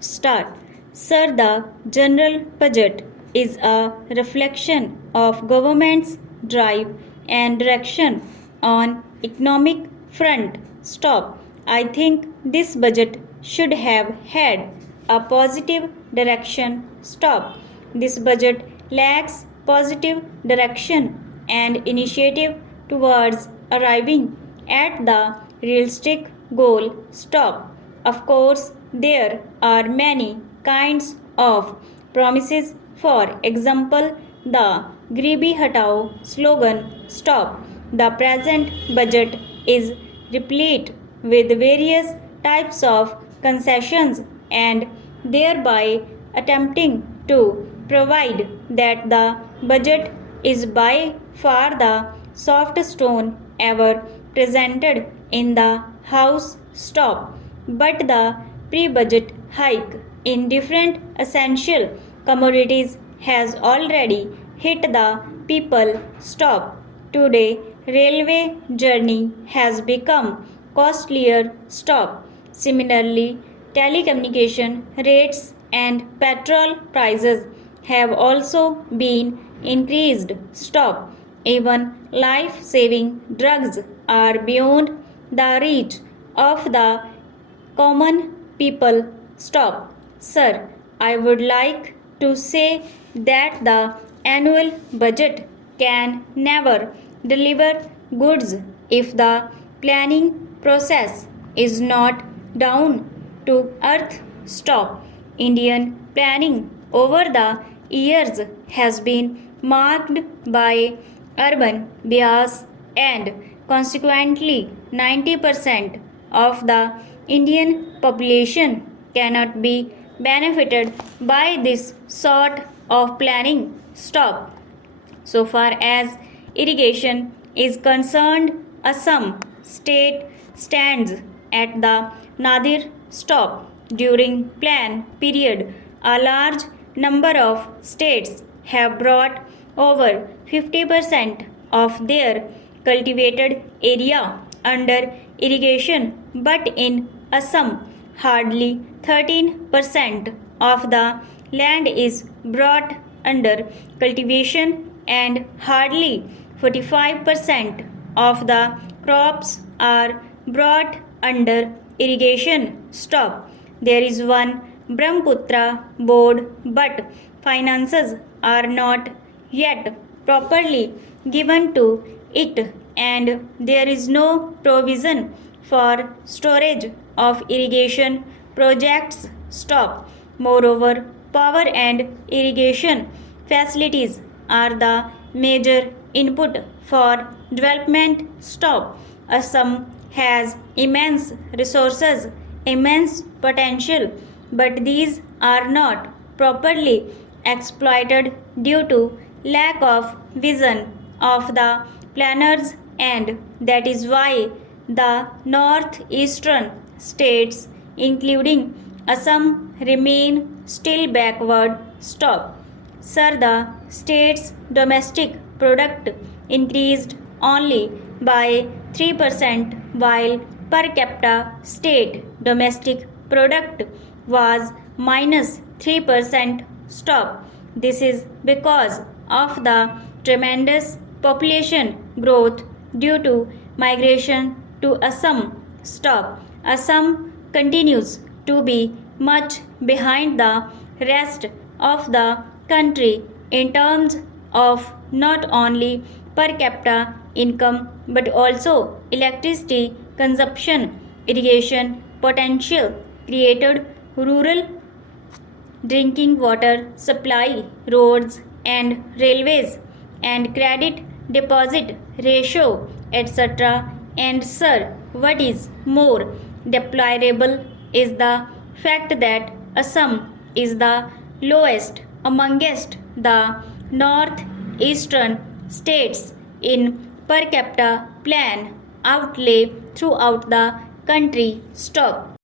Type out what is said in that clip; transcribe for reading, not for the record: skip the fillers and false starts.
Start. Sir, the general budget is a reflection of government's drive and direction on economic front. Stop. I think this budget should have had a positive direction. Stop. This budget lacks positive direction and initiative towards arriving at the realistic goal. Stop. Of course, there are many kinds of promises. For example, the Gribi Hatao slogan. Stop. The present budget is replete with various types of concessions and thereby attempting to provide that the budget is by far the soft stone ever presented in the House. Stop. But the pre-budget hike in different essential commodities has already hit the people. Stop. Today, railway journey has become costlier. Stop. Similarly, telecommunication rates and petrol prices have also been increased. Stop. Even life-saving drugs are beyond the reach of the common people. Stop. Sir, I would like to say that the annual budget can never deliver goods if the planning process is not down to earth. Stop. Indian planning over the years has been marked by urban bias and consequently 90% of the Indian population cannot be benefited by this sort of planning. Stop. So far as irrigation is concerned, Assam state stands at the nadir. Stop. During plan period, a large number of states have brought over 50% of their cultivated area under irrigation, but in Assam, hardly 13% of the land is brought under cultivation and hardly 45% of the crops are brought under irrigation. Stop. There is one Brahmaputra board, but finances are not yet properly given to it, and there is no provision for storage of irrigation projects. Stop. Moreover, power and irrigation facilities are the major input for development. Stop. Assam has immense resources, immense potential, but these are not properly exploited due to lack of vision of the planners, and that is why the northeastern states, including Assam, remain still backward. Stop. Sir, the state's domestic product increased only by 3%, while per capita state domestic product was minus 3%. Stop. This is because of the tremendous population growth due to migration to Assam. Stop. Assam continues to be much behind the rest of the country in terms of not only per capita income but also electricity consumption, irrigation potential created, rural drinking water supply, roads and railways, and credit deposit ratio, etc. And sir, what is more deplorable is the fact that Assam is the lowest amongst the northeastern states in per capita plan outlay throughout the country. Stop.